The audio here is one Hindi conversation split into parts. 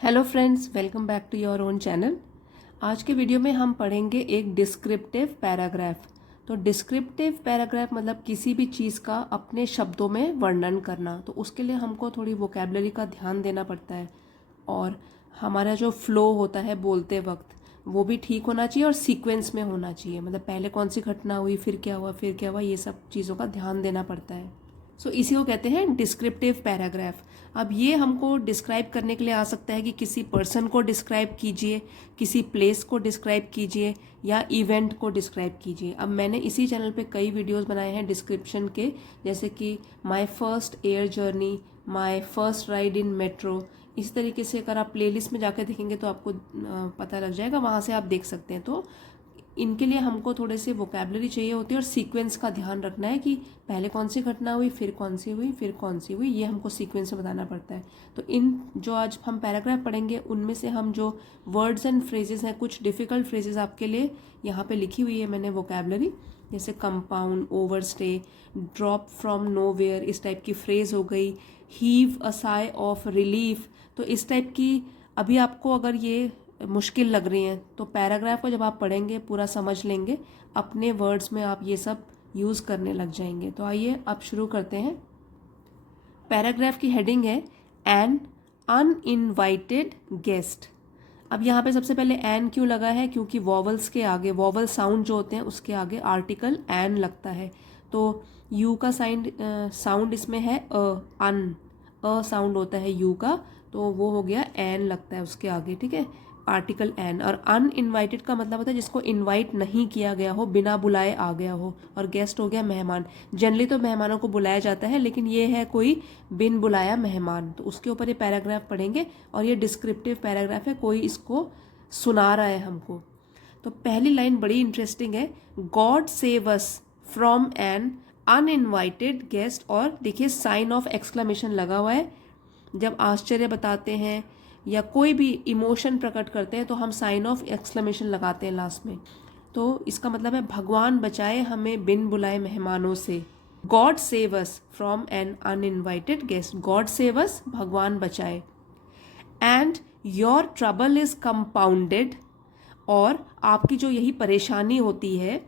Hello friends, welcome back to your own channel. आज के वीडियो में हम पढ़ेंगे एक डिस्क्रिप्टिव पैराग्राफ। तो डिस्क्रिप्टिव पैराग्राफ मतलब किसी भी चीज़ का अपने शब्दों में वर्णन करना। तो उसके लिए हमको थोड़ी वोकेबलरी का ध्यान देना पड़ता है और हमारा जो फ्लो होता है बोलते वक्त वो भी ठीक होना चाहिए और सीक्वेंस में होना चाहिए। मतलब पहले कौन सी घटना हुई, फिर क्या हुआ, फिर क्या हुआ, ये सब चीज़ों का ध्यान देना पड़ता है। सो इसी को कहते हैं डिस्क्रिप्टिव पैराग्राफ। अब ये हमको डिस्क्राइब करने के लिए आ सकता है कि किसी पर्सन को डिस्क्राइब कीजिए, किसी प्लेस को डिस्क्राइब कीजिए या इवेंट को डिस्क्राइब कीजिए। अब मैंने इसी चैनल पे कई वीडियोस बनाए हैं डिस्क्रिप्शन के, जैसे कि my first air journey, my first ride in metro. इस तरीके से अगर आप प्लेलिस्ट में जाकर देखेंगे तो आपको पता लग जाएगा, वहाँ से आप देख सकते हैं। तो इनके लिए हमको थोड़े से वोकेबलरी चाहिए होती है और सीक्वेंस का ध्यान रखना है कि पहले कौन सी घटना हुई, फिर कौन सी हुई, फिर कौन सी हुई, ये हमको सीक्वेंस में बताना पड़ता है। तो इन जो आज हम पैराग्राफ पढ़ेंगे उनमें से हम जो वर्ड्स एंड फ्रेजेस हैं, कुछ डिफ़िकल्ट फ्रेजेस आपके लिए यहाँ पे लिखी हुई है मैंने वोकेबलरी, जैसे compound, overstay, drop from nowhere, इस टाइप की फ्रेज हो गई, heave a sigh of relief. तो इस टाइप की अभी आपको अगर ये मुश्किल लग रही हैं तो पैराग्राफ को जब आप पढ़ेंगे पूरा समझ लेंगे, अपने वर्ड्स में आप ये सब यूज़ करने लग जाएंगे। तो आइए अब शुरू करते हैं। पैराग्राफ की हेडिंग है एन अनइनवाइटेड गेस्ट। अब यहाँ पे सबसे पहले एन क्यों लगा है, क्योंकि वॉवल्स के आगे, वॉवल साउंड जो होते हैं उसके आगे आर्टिकल एन लगता है। तो यू का साउंड इसमें है अ साउंड होता है यू का, तो वो हो गया एन लगता है उसके आगे, ठीक है, आर्टिकल एन। और अनइनवाइटेड का मतलब होता है जिसको इनवाइट नहीं किया गया हो, बिना बुलाए आ गया हो। और गेस्ट हो गया मेहमान। जनरली तो मेहमानों को बुलाया जाता है, लेकिन ये है कोई बिन बुलाया मेहमान, तो उसके ऊपर ये पैराग्राफ पढ़ेंगे। और ये डिस्क्रिप्टिव पैराग्राफ है, कोई इसको सुना रहा है हमको। तो पहली लाइन बड़ी इंटरेस्टिंग है, God save us from an uninvited guest. और देखिए साइन ऑफ एक्सक्लेमेशन लगा हुआ है। जब आश्चर्य बताते हैं या कोई भी इमोशन प्रकट करते हैं तो हम साइन ऑफ एक्सक्लेमेशन लगाते हैं लास्ट में। तो इसका मतलब है भगवान बचाए हमें बिन बुलाए मेहमानों से। God save us from an uninvited guest, God save us, भगवान बचाए। And your trouble is compounded, और आपकी जो यही परेशानी होती है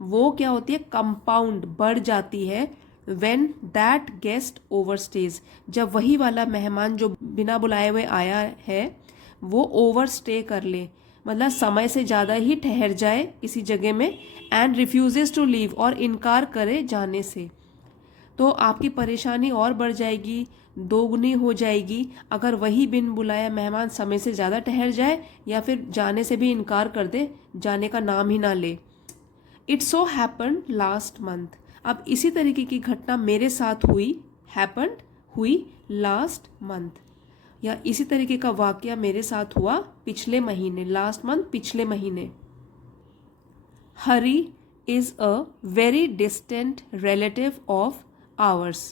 वो क्या होती है, कंपाउंड, बढ़ जाती है। वेन दैट गेस्ट ओवरस्टेज, जब वही वाला मेहमान जो बिना बुलाए हुए आया है वो ओवरस्टे कर ले, मतलब समय से ज़्यादा ही ठहर जाए किसी जगह में। एंड रिफ्यूजेस टू लीव, और इनकार करे जाने से। तो आपकी परेशानी और बढ़ जाएगी, दोगुनी हो जाएगी अगर वही बिन बुलाया मेहमान समय से ज़्यादा ठहर जाए या फिर जाने से भी इनकार कर दे, जाने का नाम ही ना ले। It so happened last month, अब इसी तरीके की घटना मेरे साथ हुई, हैपन्ड हुई, लास्ट मंथ, या इसी तरीके का वाकया मेरे साथ हुआ पिछले महीने, लास्ट मंथ, पिछले महीने। Hari is a very distant relative of ours.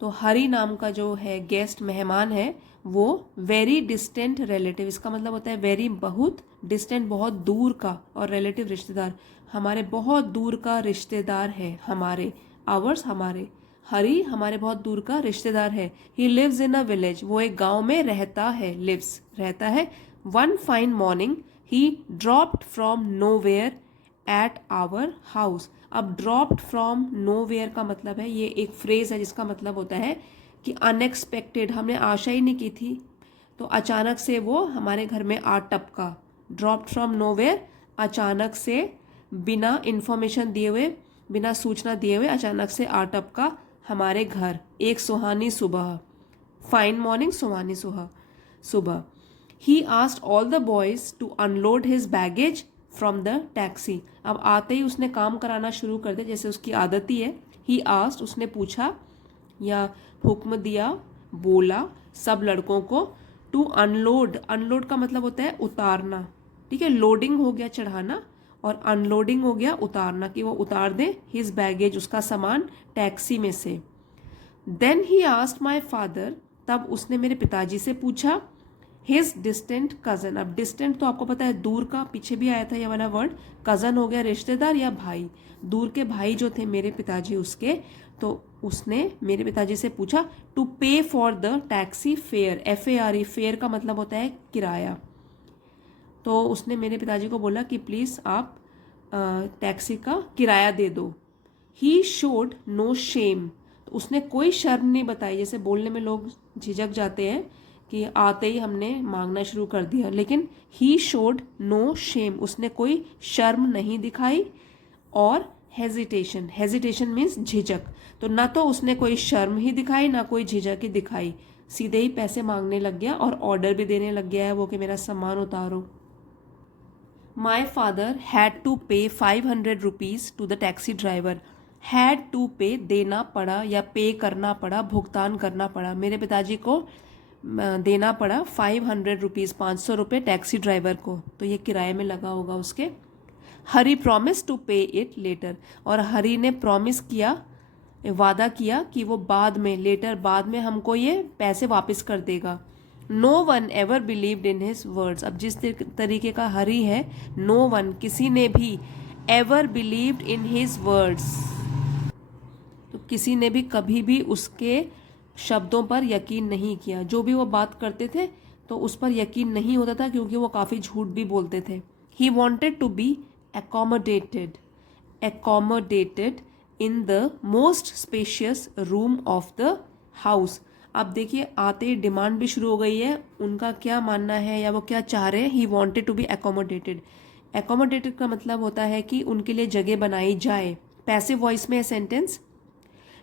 तो हरी नाम का जो है गेस्ट, मेहमान है, वो वेरी डिस्टेंट रिलेटिव, इसका मतलब होता है वेरी, बहुत, डिस्टेंट बहुत दूर का, और रिलेटिव रिश्तेदार, हमारे बहुत दूर का रिश्तेदार है हमारे। आवर्स हमारे, हरी हमारे बहुत दूर का रिश्तेदार है। He lives in a village, वो एक गांव में रहता है, लिव्स रहता है। One fine morning he dropped from nowhere at our house. अब ड्रॉप्ड फ्रॉम नोवेयर का मतलब है, ये एक फ्रेज है जिसका मतलब होता है कि अनएक्सपेक्टेड, हमने आशा ही नहीं की थी, तो अचानक से वो हमारे घर में आ टपका। ड्रॉप्ड फ्रॉम नोवेयर, अचानक से, बिना इन्फॉर्मेशन दिए हुए, बिना सूचना दिए हुए अचानक से आ टपका हमारे घर एक सुहानी सुबह। फाइन मॉर्निंग, सुहानी सुबह। He asked all the boys to unload his baggage from the taxi. अब आते ही उसने काम कराना शुरू कर दिया, जैसे उसकी आदत ही है। ही आस्क्ड, उसने पूछा या हुक्म दिया, बोला सब लड़कों को, टू अनलोड, अनलोड का मतलब होता है उतारना, ठीक है, लोडिंग हो गया चढ़ाना और अनलोडिंग हो गया उतारना, कि वो उतार दे हिज बैगेज, उसका सामान, टैक्सी में से। Then he asked my father, तब उसने मेरे पिताजी से पूछा, हिज डिस्टेंट कज़न। अब डिस्टेंट तो आपको पता है दूर का, पीछे भी आया था ये वाला वर्ड। कज़न हो गया रिश्तेदार या भाई, दूर के भाई जो थे मेरे पिताजी उसके, तो उसने मेरे पिताजी से पूछा टू पे for the taxi fare, FARE, fair का मतलब होता है किराया। तो उसने मेरे पिताजी को बोला कि प्लीज़ आप टैक्सी का किराया दे दो। ही शोड नो शेम, तो उसने कोई शर्म नहीं बताई। जैसे बोलने में लोग झिझक जाते हैं कि आते ही हमने मांगना शुरू कर दिया, लेकिन ही शोड नो शेम, उसने कोई शर्म नहीं दिखाई। और हेजिटेशन, हेजिटेशन मीन्स झिझक, तो ना तो उसने कोई शर्म ही दिखाई ना कोई झिझक ही दिखाई, सीधे ही पैसे मांगने लग गया और ऑर्डर भी देने लग गया है वो कि मेरा सामान उतारो। My father had to pay 500 rupees to the taxi driver. Had to pay, देना पड़ा या पे करना पड़ा, भुगतान करना पड़ा। मेरे पिताजी को देना पड़ा 500 रुपीज़, 500 रुपये टैक्सी ड्राइवर को, तो ये किराए में लगा होगा उसके। हरी प्रॉमिस टू पे इट लेटर, और हरी ने प्रॉमिस किया, वादा किया कि वो बाद में, लेटर बाद में हमको ये पैसे वापस कर देगा। No one ever believed in his words, अब जिस तरीके का हरी है, नो वन, किसी ने भी, ever believed in his words, तो किसी ने भी कभी भी उसके शब्दों पर यकीन नहीं किया। जो भी वो बात करते थे तो उस पर यकीन नहीं होता था, क्योंकि वो काफ़ी झूठ भी बोलते थे। He wanted to be accommodated, accommodated in the most spacious room of the house। अब देखिए आते ही डिमांड भी शुरू हो गई है, उनका क्या मानना है या वो क्या चाह रहे हैं। He wanted to be accommodated, accommodated का मतलब होता है कि उनके लिए जगह बनाई जाए। पैसिव वॉइस में है सेंटेंस,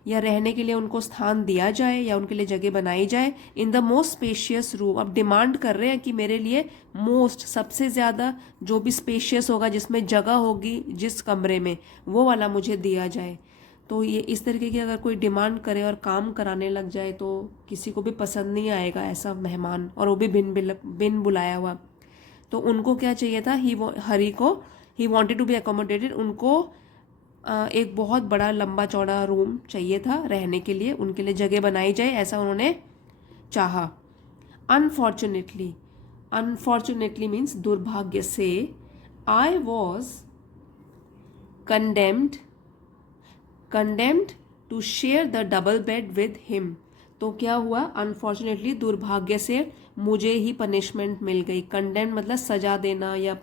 या रहने के लिए उनको स्थान दिया जाए या उनके लिए जगह बनाई जाए। In the most spacious room, अब डिमांड कर रहे हैं कि मेरे लिए मोस्ट, सबसे ज़्यादा, जो भी स्पेशियस होगा, जिसमें जगह होगी जिस कमरे में, वो वाला मुझे दिया जाए। तो ये इस तरीके की अगर कोई डिमांड करे और काम कराने लग जाए तो किसी को भी पसंद नहीं आएगा ऐसा मेहमान, और वो भी बिन बुलाया हुआ। तो उनको क्या चाहिए था, हरी को, he wanted to be accommodated, उनको एक बहुत बड़ा लंबा चौड़ा रूम चाहिए था रहने के लिए, उनके लिए जगह बनाई जाए, ऐसा उन्होंने चाहा। अनफॉर्चुनेटली, अनफॉर्चुनेटली मीन्स दुर्भाग्य से, I was condemned, condemned to share the double bed with him. तो क्या हुआ, अनफॉर्चुनेटली, दुर्भाग्य से मुझे ही पनिशमेंट मिल गई। कंडेम्ड मतलब सजा देना या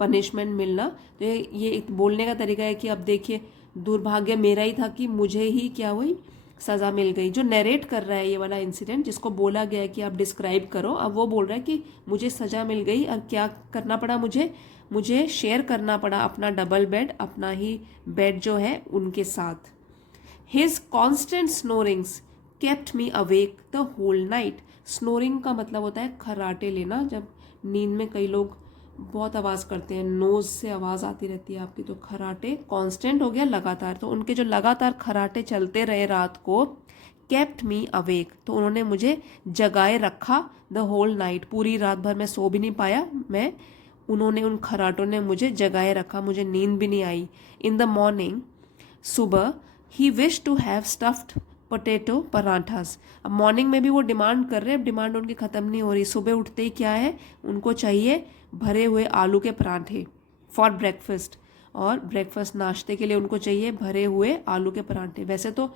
पनिशमेंट मिलना। तो ये एक बोलने का तरीका है कि अब देखिए दुर्भाग्य मेरा ही था कि मुझे ही क्या हुई, सज़ा मिल गई। जो नरेट कर रहा है ये वाला इंसिडेंट, जिसको बोला गया है कि आप डिस्क्राइब करो, अब वो बोल रहा है कि मुझे सज़ा मिल गई और क्या करना पड़ा, मुझे शेयर करना पड़ा अपना डबल बेड, अपना ही बेड जो है उनके साथ। His constant snorings kept me awake the whole night. Snoring का मतलब होता है खर्राटे लेना, जब नींद में कई लोग बहुत आवाज़ करते हैं, नोज़ से आवाज़ आती रहती है आपकी, तो खर्राटे, कांस्टेंट हो गया लगातार, तो उनके जो लगातार खर्राटे चलते रहे रात को, केप्ट मी अवेक, तो उन्होंने मुझे जगाए रखा, द होल नाइट, पूरी रात भर मैं सो भी नहीं पाया, उन्होंने, उन खर्राटों ने मुझे जगाए रखा, मुझे नींद भी नहीं आई। इन द मॉर्निंग, सुबह, he wish to have stuffed potato parathas. अब मॉर्निंग में भी वो डिमांड कर रहे हैं, डिमांड उनकी ख़त्म नहीं हो रही। सुबह उठते ही क्या है, उनको चाहिए भरे हुए आलू के पराठे फॉर ब्रेकफास्ट, और ब्रेकफास्ट नाश्ते के लिए उनको चाहिए भरे हुए आलू के पराठे। वैसे तो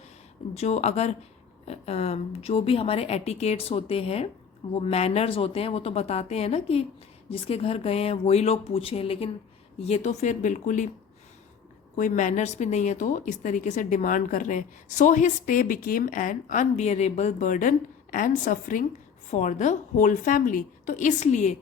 जो भी हमारे एटिकेट्स होते हैं, वो मैनर्स होते हैं, वो तो बताते हैं ना कि जिसके घर गए हैं वही लोग पूछें, लेकिन ये तो फिर बिल्कुल ही कोई मैनर्स भी नहीं है, तो इस तरीके से डिमांड कर रहे हैं। So his stay became an unbearable burden and suffering for the whole family. तो इसलिए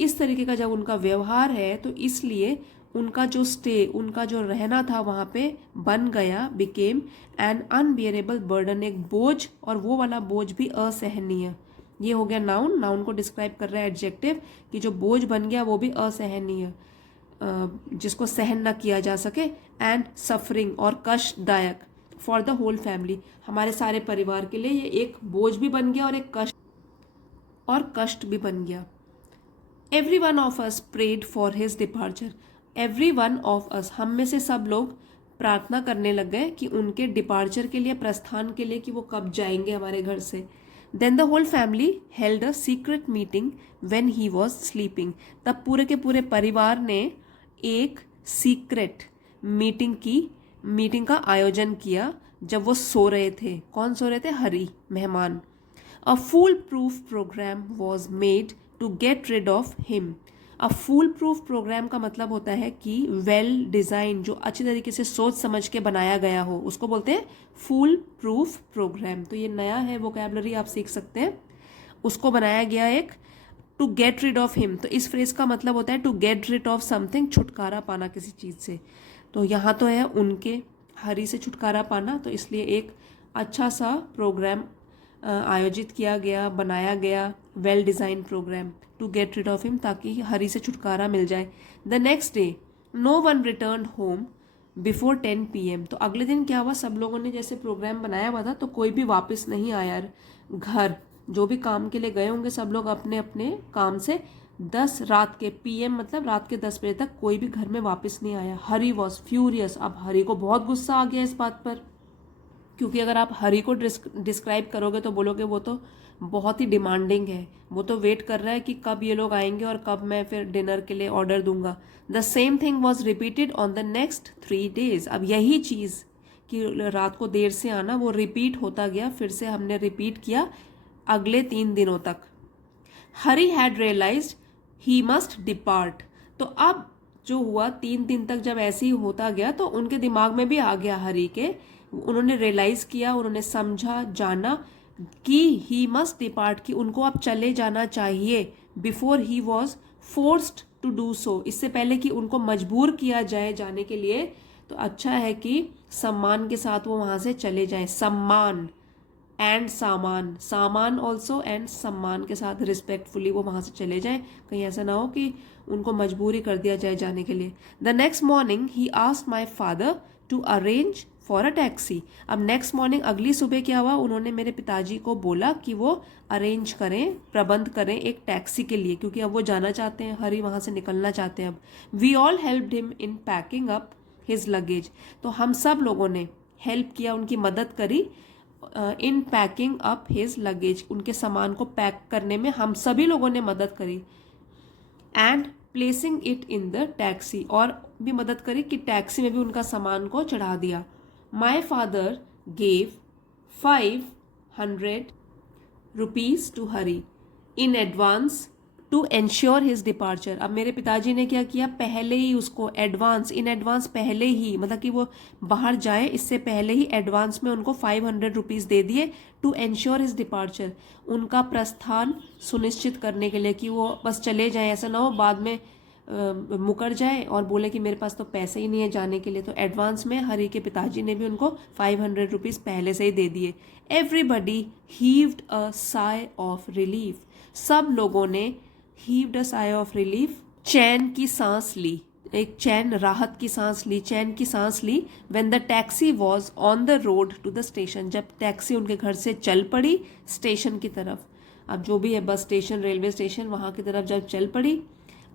इस तरीके का जब उनका व्यवहार है, तो इसलिए उनका जो स्टे, उनका जो रहना था वहाँ पे बन गया, बिकेम एन अनबियरेबल बर्डन, एक बोझ, और वो वाला बोझ भी असहनीय। ये हो गया नाउन, नाउन को डिस्क्राइब कर रहा है एडजेक्टिव, कि जो बोझ बन गया वो भी असहनीय, जिसको सहन न किया जा सके, एंड सफरिंग, और कष्टदायक, फॉर द होल फैमिली, हमारे सारे परिवार के लिए ये एक बोझ भी बन गया और एक कष्ट भी बन गया। Every one of us prayed for his departure. Every one of us, हम में से सब लोग प्रार्थना करने लग गए कि उनके डिपार्चर के लिए, प्रस्थान के लिए, कि वो कब जाएंगे हमारे घर से। Then the whole family held a secret meeting when he was sleeping. तब पूरे के पूरे परिवार ने एक सीक्रेट मीटिंग का आयोजन किया जब वो सो रहे थे। कौन सो रहे थे? हरी, मेहमान। A foolproof programme was made to get rid of him. अब फूल प्रूफ प्रोग्राम का मतलब होता है कि वेल डिज़ाइन, जो अच्छी तरीके से सोच समझ के बनाया गया हो, उसको बोलते हैं फूल प्रूफ प्रोग्राम। तो ये नया है, वोकैबलरी आप सीख सकते हैं। उसको बनाया गया एक to get rid of him, तो इस फ्रेज का मतलब होता है to get rid of something, छुटकारा पाना किसी चीज़ से। तो यहाँ तो है उनके, हरी से छुटकारा पाना, तो इसलिए एक अच्छा सा प्रोग्राम आयोजित किया गया, बनाया गया, well design program to get rid of him, ताकि हरी से छुटकारा मिल जाए। The next day no one return home before 10 PM। तो अगले दिन क्या हुआ, सब लोगों ने जैसे प्रोग्राम बनाया हुआ था तो कोई भी वापस नहीं आया घर। जो भी काम के लिए गए होंगे सब लोग अपने अपने काम से 10 रात के PM मतलब रात के 10 बजे तक कोई भी घर में वापस नहीं आया। हरी वॉज फ्यूरियस। अब हरी को बहुत गुस्सा आ गया इस बात पर, क्योंकि अगर आप हरी को डिस्क्राइब करोगे तो बोलोगे वो तो बहुत ही डिमांडिंग है, वो तो वेट कर रहा है कि कब ये लोग आएंगे और कब मैं फिर डिनर के लिए ऑर्डर दूंगा। The same thing was repeated on the next 3 days। अब यही चीज़ कि रात को देर से आना वो रिपीट होता गया, फिर से हमने रिपीट किया अगले 3 दिनों तक। Hari had realised he must depart. तो अब जो हुआ 3 दिन तक जब ऐसे ही होता गया तो उनके दिमाग में भी आ गया हरी के, उन्होंने रियलाइज किया, उन्होंने समझा, जाना कि ही मस्ट डिपार्ट, कि उनको अब चले जाना चाहिए। Before he was forced to do so, इससे पहले कि उनको मजबूर किया जाए जाने के लिए। तो अच्छा है कि सम्मान के साथ वो वहां से चले जाएं। सम्मान एंड सामान, सामान ऑल्सो एंड सम्मान के साथ रिस्पेक्टफुली वो वहां से चले जाएं। कहीं ऐसा ना हो कि उनको मजबूरी कर दिया जाए जाने के लिए। The next morning he asked my father to arrange for a taxi. अब नेक्स्ट मॉर्निंग अगली सुबह क्या हुआ, उन्होंने मेरे पिताजी को बोला कि वो अरेंज करें, प्रबंध करें एक टैक्सी के लिए, क्योंकि अब वो जाना चाहते हैं, हरी वहाँ से निकलना चाहते हैं अब। We all helped him in packing up his luggage. तो हम सब लोगों ने हेल्प किया, उनकी मदद करी इन पैकिंग अप हिज लगेज, उनके सामान को पैक करने में हम सभी लोगों ने मदद करी। And placing it in the taxi, और भी मदद करी कि टैक्सी में भी उनका सामान को चढ़ा दिया। My father gave 500 rupees to Hari in advance to ensure his departure. अब मेरे पिताजी ने क्या किया, पहले ही उसको एडवांस, इन एडवांस पहले ही, मतलब कि वो बाहर जाए इससे पहले ही एडवांस में उनको 500 रुपीज़ दे दिए टू एंश्योर हिज डिपार्चर, उनका प्रस्थान सुनिश्चित करने के लिए, कि वो बस चले जाएं, ऐसा ना हो बाद में मुकर जाए और बोले कि मेरे पास तो पैसे ही नहीं है जाने के लिए। तो एडवांस में हरी के पिताजी ने भी उनको 500 रुपीज़ पहले से ही दे दिए। Everybody heaved a sigh of relief. सब लोगों ने heaved a sigh of relief, चैन की सांस ली, एक चैन राहत की सांस ली, चैन की सांस ली। When the taxi was on the road to the station, जब टैक्सी उनके घर से चल पड़ी स्टेशन की तरफ, अब जो भी है बस स्टेशन, रेलवे स्टेशन, वहाँ की तरफ जब चल पड़ी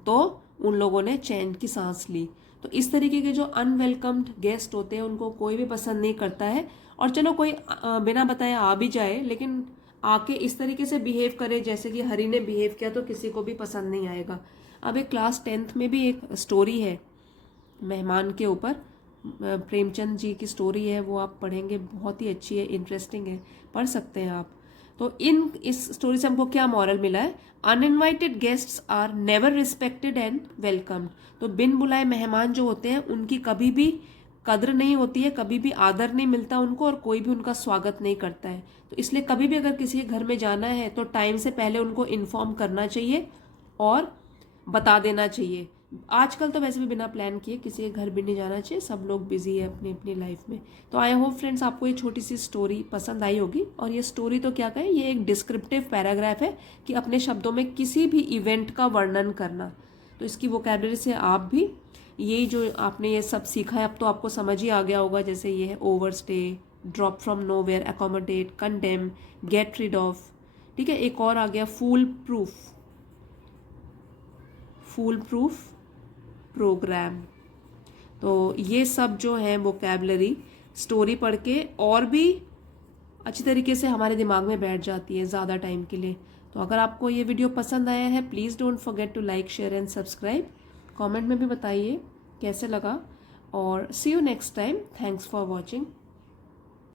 तो उन लोगों ने चैन की सांस ली। तो इस तरीके के जो अनवेलकम्ड गेस्ट होते हैं उनको कोई भी पसंद नहीं करता है। और चलो कोई बिना बताए आ भी जाए, लेकिन आके इस तरीके से बिहेव करे जैसे कि हरी ने बिहेव किया, तो किसी को भी पसंद नहीं आएगा। अब एक क्लास 10th में भी एक स्टोरी है मेहमान के ऊपर, प्रेमचंद जी की स्टोरी है, वो आप पढ़ेंगे, बहुत ही अच्छी है, इंटरेस्टिंग है, पढ़ सकते हैं आप। तो इस स्टोरी से हमको क्या मॉरल मिला है, uninvited guests are never respected and welcomed. तो बिन बुलाए मेहमान जो होते हैं उनकी कभी भी कद्र नहीं होती है, कभी भी आदर नहीं मिलता उनको, और कोई भी उनका स्वागत नहीं करता है। तो इसलिए कभी भी अगर किसी के घर में जाना है तो टाइम से पहले उनको इन्फॉर्म करना चाहिए और बता देना चाहिए। आजकल तो वैसे भी बिना प्लान किए किसी के घर भी नहीं जाना चाहिए, सब लोग बिजी है अपनी अपनी लाइफ में। तो आई होप फ्रेंड्स आपको ये छोटी सी स्टोरी पसंद आई होगी। और ये स्टोरी तो क्या कहें, ये एक डिस्क्रिप्टिव पैराग्राफ है कि अपने शब्दों में किसी भी इवेंट का वर्णन करना। तो इसकी वोकैबुलरी से आप भी ये जो आपने ये सब सीखा है अब तो आपको समझ ही आ गया होगा। जैसे ये है overstay, drop from nowhere, accommodate, condemn, get rid of. ठीक है, एक और आ गया foolproof, foolproof program. तो ये सब जो है वोकैबुलरी स्टोरी पढ़ के और भी अच्छी तरीके से हमारे दिमाग में बैठ जाती है ज़्यादा टाइम के लिए। तो अगर आपको ये वीडियो पसंद आया है please don't forget to like, share and subscribe. Comment में भी बताइए कैसे लगा, और see you next time. Thanks for watching.